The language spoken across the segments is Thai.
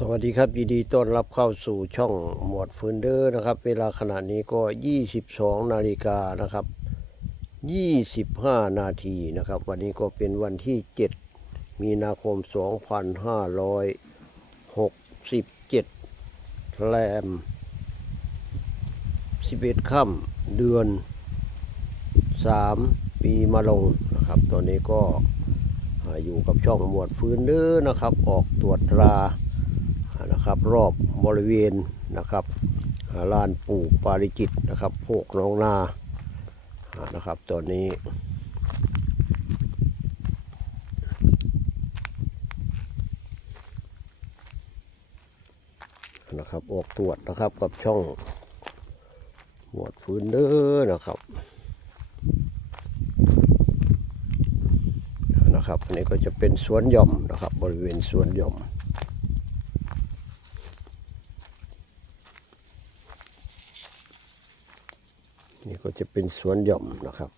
สวัสดีครับยินดีต้อนรับเข้าสู่ช่องหมวดฟืนเดอร์นะครับ เวลาขณะนี้ก็ 22 นาฬิกานะครับ 25 นาทีนะครับ วันนี้ก็เป็นวันที่ 7 มีนาคม 2567แรม 11 ค่ำเดือน 3 ปีมะลงนะครับ ตอนนี้ก็อ่าอยู่กับช่องหมวดฟืนเดอร์นะครับ ออกตรวจตรา นะครับ รอบบริเวณนะครับลานปลูกปาริจิตนะครับโพกน้องนานะครับตอนนี้นะครับออกตรวจนะครับกับช่องหมวดฟื้นเด้อนะครับนะครับอันนี้ก็จะเป็นสวนหย่อมนะครับ บริเวณสวนหย่อม จะเป็นสวนหย่อมนะครับ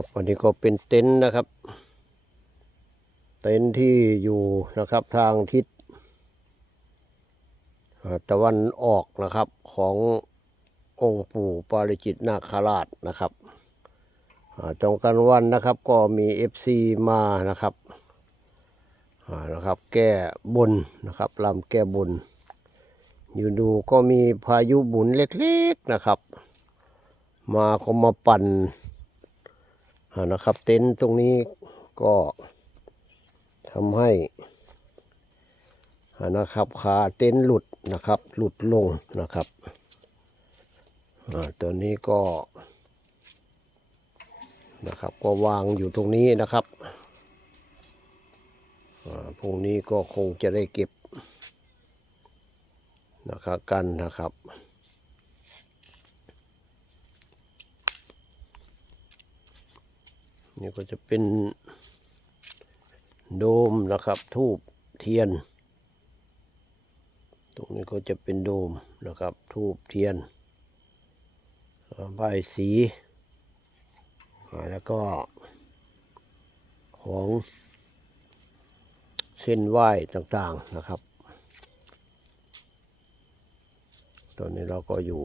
ครับอันนี้ก็เป็นเต็นท์นะครับ เต็นท์ที่อยู่นะครับทางทิศตะวันออกนะครับขององค์ปู่ปาริจิตนาคราชนะครับตรงกันวันนะครับก็มีเอฟซีมานะครับนะครับ แก้บนนะครับลำแก้บน อยู่ดูก็มีพายุบุนเล็กๆนะครับ มาก็มาปั่น นะครับ เต็นท์ตรงนี้ก็ทำให้อานะครับขาเต็นท์หลุดนะครับ หลุดลงนะครับตัวนี้ก็นะครับก็วางอยู่ตรงนี้นะครับพรุ่งนี้ก็คงจะได้เก็บนะครับกันนะครับ นี่ก็จะเป็นโดมนะครับ ทูบเทียน ตรงนี้ก็จะเป็นโดมนะครับ ทูบเทียนใบสีแล้วก็ของเส้นไหว้ต่างๆนะครับ ตอนนี้เราก็อยู่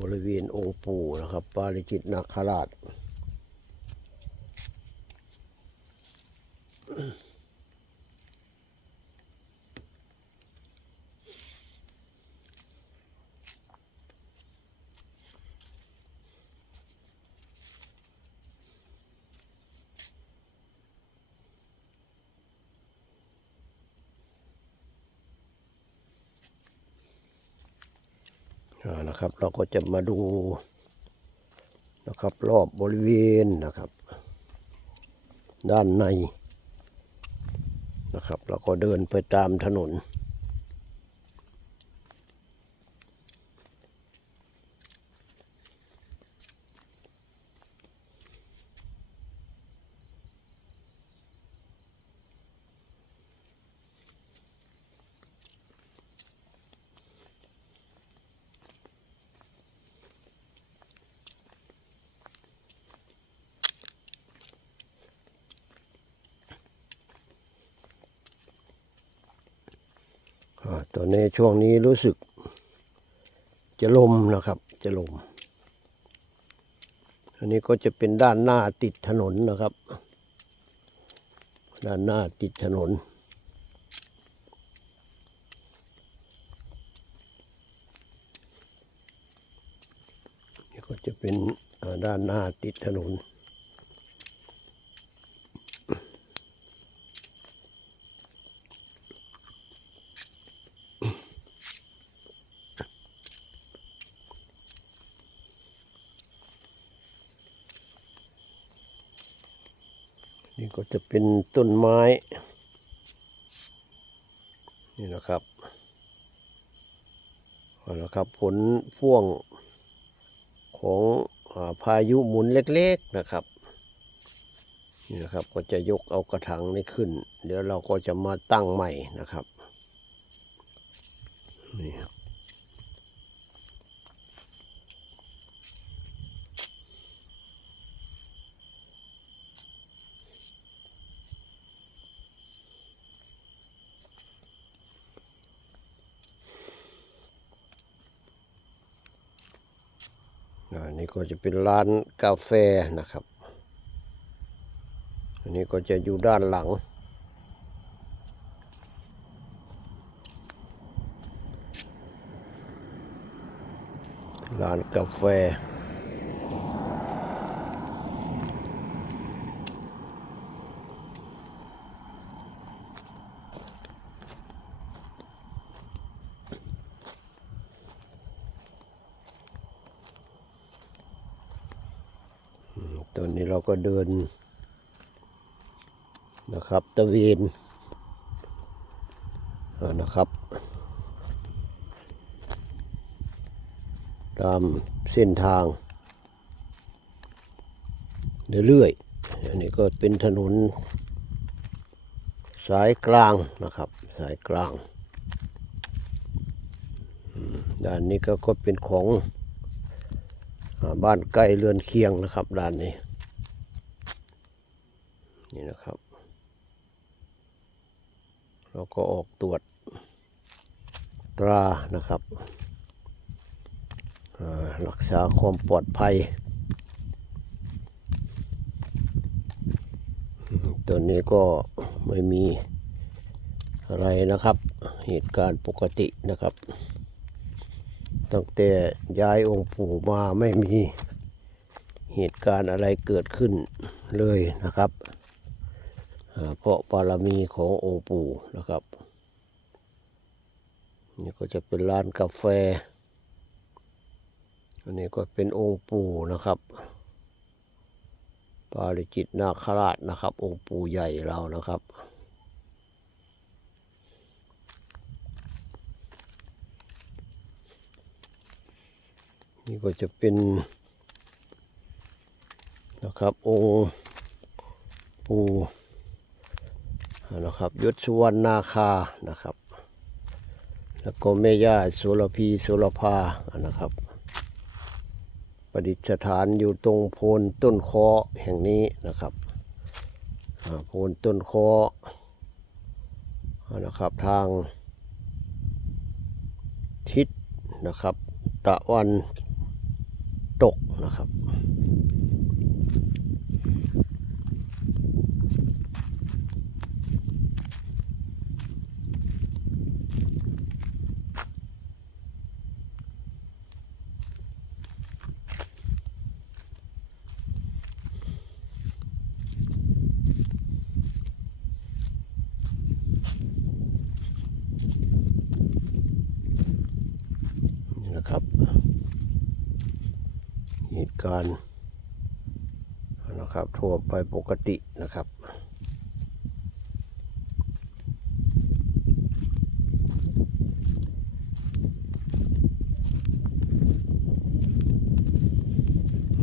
บริเวณองค์ปู่นะครับ ปาริจิตนาคราช นะครับ เราก็จะมาดูนะครับ รอบบริเวณนะครับ ด้านในนะครับ เราก็เดินไปตามถนน ตอนนี้ช่วงนี้รู้สึก จะลมนะครับ จะลม อันนี้ก็จะเป็นด้านหน้าติดถนนนะครับ ด้านหน้าติดถนนนี่ก็จะเป็นด้านหน้าติดถนน ก็จะเป็นต้นไม้ นี่นะครับเอาละครับผลพ่วงของอพายุหมุนเล็กๆนะครับนี่นะครับก็จะยกเอากระถางนี้ขึ้น เดี๋ยวเราก็จะมาตั้งใหม่นะครับ อันนี่ก็จะเป็นร้านกาแฟนะครับ อันนี้ก็จะอยู่ด้านหลัง ร้านกาแฟ อืมตอนนี้เราก็เดินนะครับตะเวนนะครับ ตามเส้นทางเรื่อยๆอันนี้ก็เป็นถนนสายกลางนะครับ สายกลางด้านนี้ก็ก็เป็นของบ้านใกล้เรือนเคียงนะครับด้านนี้ นี่นะครับ เราก็ออกตรวจตรานะครับรักษาความปลอดภัย ตัวนี้ก็ไม่มีอะไรนะครับ เหตุการณ์ปกตินะครับ ตั้งแต่ย้ายองค์ปู่มาไม่มีเหตุการณ์อะไรเกิดขึ้นเลยนะครับ เพราะบารมีขององค์ปู่นะครับ นี่ก็จะเป็นร้านกาแฟ อันนี้ก็เป็นองค์ปู่นะครับ ปาริจิตนาคราชนะครับ องค์ปู่ใหญ่เรานะครับนี่ก็จะเป็นนะครับองค์ปู่ นะครับยศสุวรรณนาคานะครับ แล้วก็แม่ย่าโสรพีโสระพานะครับ ประดิษฐานอยู่ตรงโพนต้นคอแห่งนี้นะครับโพนต้นคอนะครับทางทิศนะครับ ตะวันตกนะครับ นะครับ เหตุการณ์นะครับทั่วไปปกตินะครับ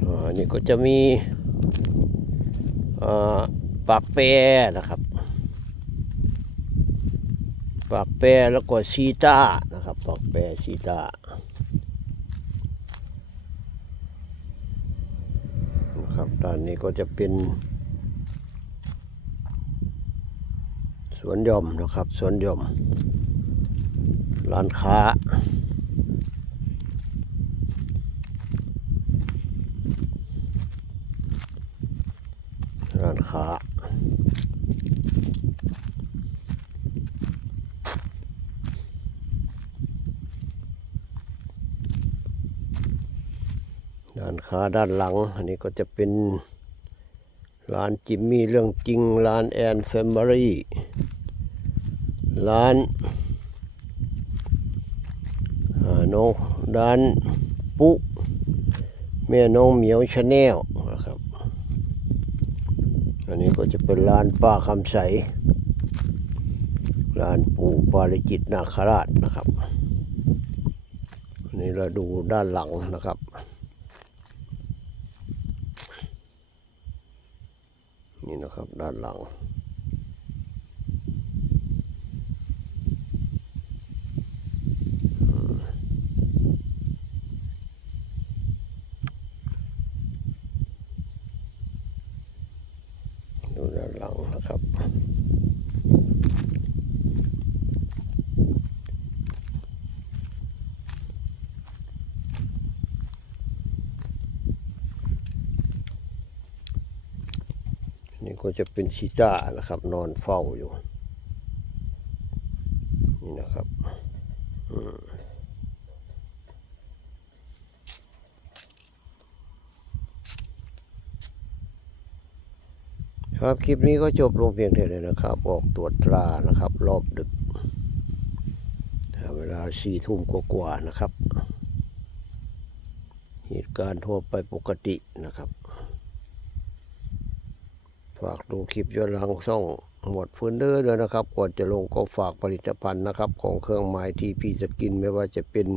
อ่านี่ก็จะมีปากแปรนะครับ ปากแปรแล้วก็ชีตานะครับ ปากแปรชีตานะครับ ด้านนี้ก็จะเป็นสวนหย่อมนะครับ สวนหย่อม ร้านค้า ร้านค้า ด้าด้านหลัง อันนี้ก็จะเป็นร้านจิมมี่เรื่องจริง ร้านแอนแฟมิลี่ร้านน้องร้านปุ๊แม่น้องเหมียวชาแนลนะครับ อันนี้ก็จะเป็นลานป้าคำใสลานปู่ปาริจิตนาคราชนะครับ อันนี้เราดูด้านหลังนะครับ นี่นะครับ ด้านหลัง ดูด้านหลังนะครับ นี่ ก็จะเป็นชีต้านะครับ นอนเฝ้าอยู่ นี่นะครับครับคลิปนี้ก็จบลงเพียงเท่านี้นะครับ ออกตรวจตรานะครับ รอบดึกเวลาสี่ทุ่มกว่าๆนะครับ เหตุการณ์ทั่วไปปกตินะครับ ฝากดูคลิปย้อนหลังช่องหมดฟื้นเด้อด้วยนะครับ ก่อนจะลงก็ฝากผลิตภัณฑ์นะครับ ของเครื่องหมายทีพีสกินไม่ว่าจะเป็น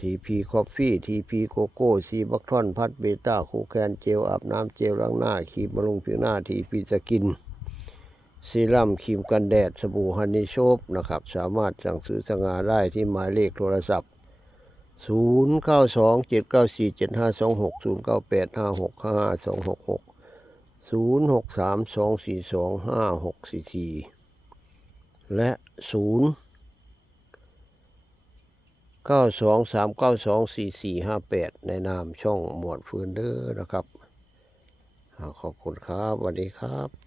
ทีพีคอฟฟี่ทีพีโกโก้ซีบักทอนพัดเบต้าคูแคนเจลอาบน้ำเจลล้างหน้าครีมบำรุงผิวหน้าทีพีสกินซีรั่มครีมกันแดดสบู่ฮันนี่โชบนะครับ สามารถสั่งซื้อสั่งาได้ที่หมายเลขโทรศัพท์ 0 9 2 7 9 4 7 5 2 6 0 9 8 5 6 5 2 6 6 0 6 3 2 4 2 5 6 4 4และ0 9 2 3 9 2 4 4 5 8ในนามช่องหมวดฟืนเดอร์นะครับ ขอบคุณครับสวัสดีครับ